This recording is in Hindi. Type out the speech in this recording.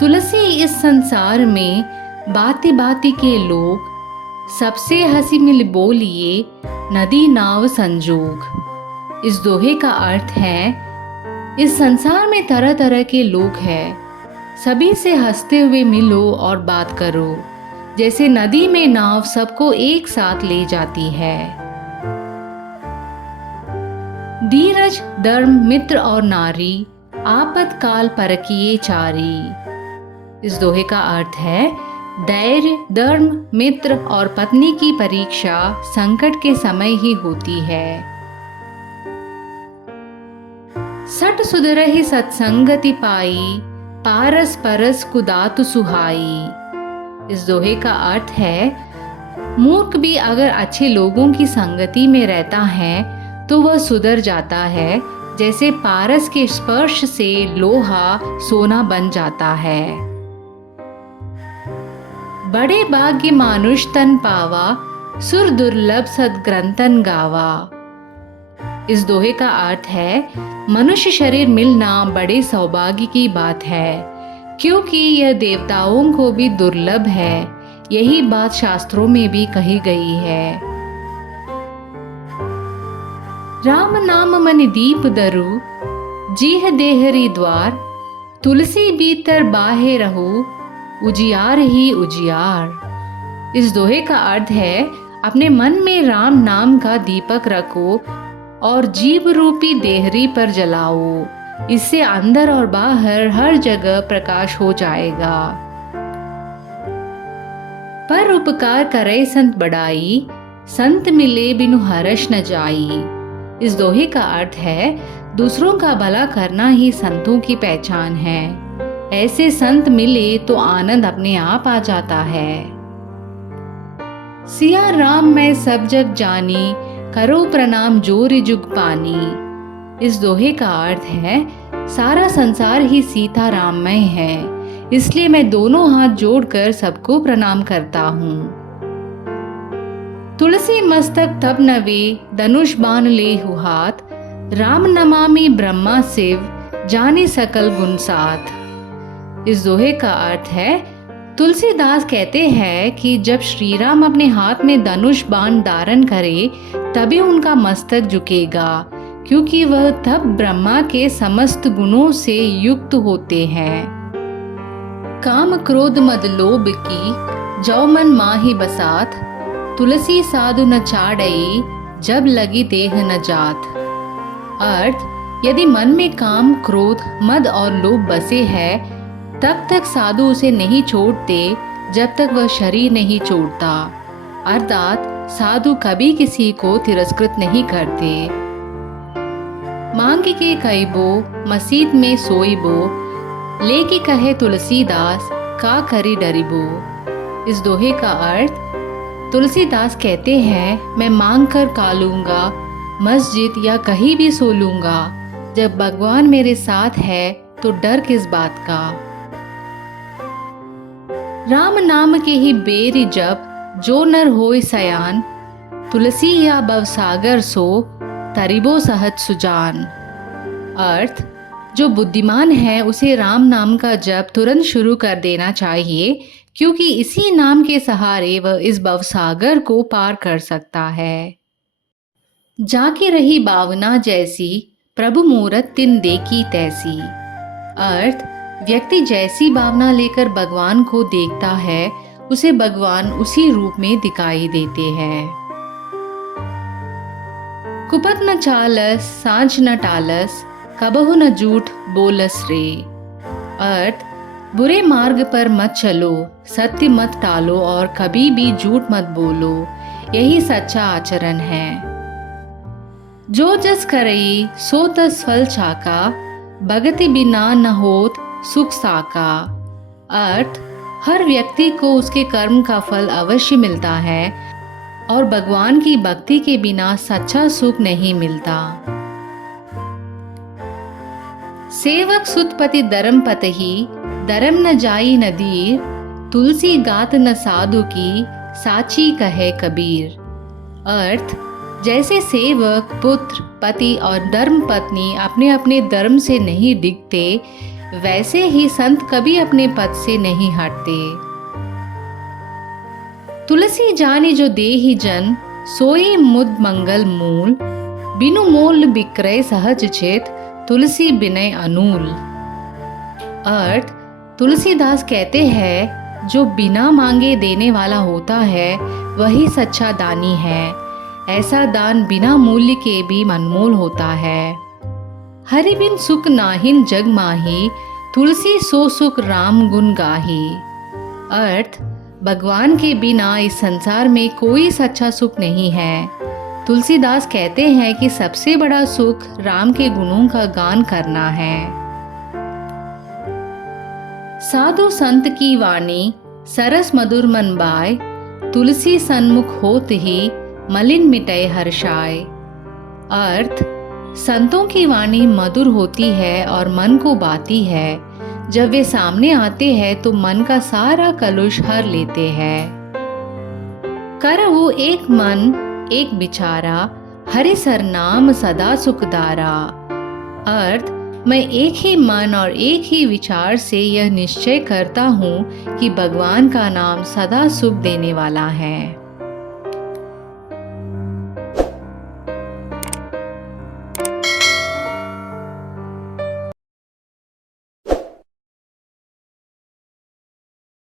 तुलसी इस संसार में बाती बाती के लोग, सबसे हंसी मिल बोलिए नदी नाव संजोग। इस दोहे का अर्थ है, इस संसार में तरह तरह के लोग हैं, सभी से हंसते हुए मिलो और बात करो, जैसे नदी में नाव सबको एक साथ ले जाती है। धीरज, धर्म, मित्र और नारी, आपातकाल परखिए चारी। इस दोहे का अर्थ है, धैर्य, धर्म, मित्र और पत्नी की परीक्षा संकट के समय ही होती है। सट सुधरहि सत्संगति पाई, पारस परस कुदातु सुहाई। इस दोहे का अर्थ है, मूर्ख भी अगर अच्छे लोगों की संगति में रहता है तो वह सुधर जाता है, जैसे पारस के स्पर्श से लोहा सोना बन जाता है। बड़े भाग्य मानुष तन पावा, सुर दुर्लभ सद्ग्रंथन गावा। इस दोहे का अर्थ है, मनुष्य शरीर मिलना बड़े सौभाग्य की बात है, क्योंकि यह देवताओं को भी दुर्लभ है। यही बात शास्त्रों में भी कही गई है। राम नाम मन दीप दरु, जीह देहरी द्वार, तुलसी भीतर बाहे रहो, उजियार ही उजियार। इस दोहे का अर्थ है, अपने मन में राम नाम का दीपक रखो और जीव रूपी देहरी पर जलाओ, इससे अंदर और बाहर हर जगह प्रकाश हो जाएगा। पर उपकार करे संत बड़ाई, संत मिले बिनु हर्ष न जाई। इस दोहे का अर्थ है, दूसरों का भला करना ही संतों की पहचान है। ऐसे संत मिले तो आनंद अपने आप आ जाता है। सिया राम मैं सब जग जानी, करो प्रणाम जोरि जुग पानी। इस दोहे का अर्थ है, सारा संसार ही सीता राममय है, इसलिए मैं दोनों हाथ जोड़कर सबको प्रणाम करता हूँ। तुलसी मस्तक तब नवे, धनुष बाण ले हाथ, राम नमामि ब्रह्मा शिव, जाने सकल गुण साथ। इस दोहे का अर्थ है, तुलसीदास कहते हैं कि जब श्री राम अपने हाथ में धनुष बाण धारण करे तभी उनका मस्तक झुकेगा, क्योंकि वह तब ब्रह्मा के समस्त गुणों से युक्त होते हैं। काम क्रोध मद लोभ की, जौ मन माहि बसात, तुलसी साधु न चाड़ई, जब लगी देह न जात। अर्थ, यदि मन में काम, क्रोध, मद और लोभ बसे हैं, तब तक साधु उसे नहीं छोड़ते जब तक वह शरीर नहीं छोड़ता। अर्थात साधु कभी किसी को तिरस्कृत नहीं करते। मांग के कईबो, मसीत में सोईबो, लेके कहे तुलसीदास, का करी डरिबो। इस दोहे का अर्थ, तुलसीदास कहते हैं, मैं मांग कर खा लूंगा, मस्जिद या कहीं भी सो लूंगा, जब भगवान मेरे साथ है तो डर किस बात का। राम नाम के ही बेरी जप, जो नर होय सयान, तुलसी या भवसागर सो, तरिबो सहज सुजान। अर्थ, जो बुद्धिमान है उसे राम नाम का जप तुरंत शुरू कर देना चाहिए, क्योंकि इसी नाम के सहारे वह इस भवसागर को पार कर सकता है। जाके रही भावना जैसी, प्रभु मूरत तिन देखी तैसी। अर्थ, व्यक्ति जैसी भावना लेकर भगवान को देखता है, उसे भगवान उसी रूप में दिखाई देते हैं। कुपत न चालस, सांझ न टालस, कबहु न झूठ बोलस रे। अर्थ, बुरे मार्ग पर मत चलो, सत्य मत टालो और कभी भी झूठ मत बोलो, यही सच्चा आचरण है। जो जस करई सो तस फल चाका, भगति बिना न होत सुख साका। अर्थ, हर व्यक्ति को उसके कर्म का फल अवश्य मिलता है और भगवान की भक्ति के बिना सच्चा सुख नहीं मिलता। सेवक सुतपति धर्म पतहि, धर्म न जाई नदीर, तुलसी गात न साधु की, साची कहे कबीर। अर्थ, जैसे सेवक, पुत्र, पति और धर्म पत्नी अपने अपने धर्म से नहीं डिगते, वैसे ही संत कभी अपने पद से नहीं हटते। तुलसी जानी जो देहि जन, सोई मुद मंगल मूल, बिनु मोल बिक्रय सहज चित, तुलसी बिनय अनूल। अर्थ, तुलसीदास कहते हैं जो बिना मांगे देने वाला होता है वही सच्चा दानी है। ऐसा दान बिना मूल्य के भी अनमोल होता है। हरि बिन सुख नाहिन जग माही, तुलसी सो सुख राम गुण गाही। अर्थ, भगवान के बिना इस संसार में कोई सच्चा सुख नहीं है। तुलसीदास कहते हैं कि सबसे बड़ा सुख राम के गुणों का गान करना है। साधु संत की वाणी सरस मधुर मन बाय, तुलसी सन्मुख होत ही मलिन मिटय हर्षाय। अर्थ, संतों की वाणी मधुर होती है और मन को बाती है। जब वे सामने आते हैं तो मन का सारा कलुष हर लेते हैं। करहु एक मन एक विचारा, हरि सरनाम सदा सुखदारा। अर्थ, मैं एक ही मन और एक ही विचार से यह निश्चय करता हूँ कि भगवान का नाम सदा सुख देने वाला है।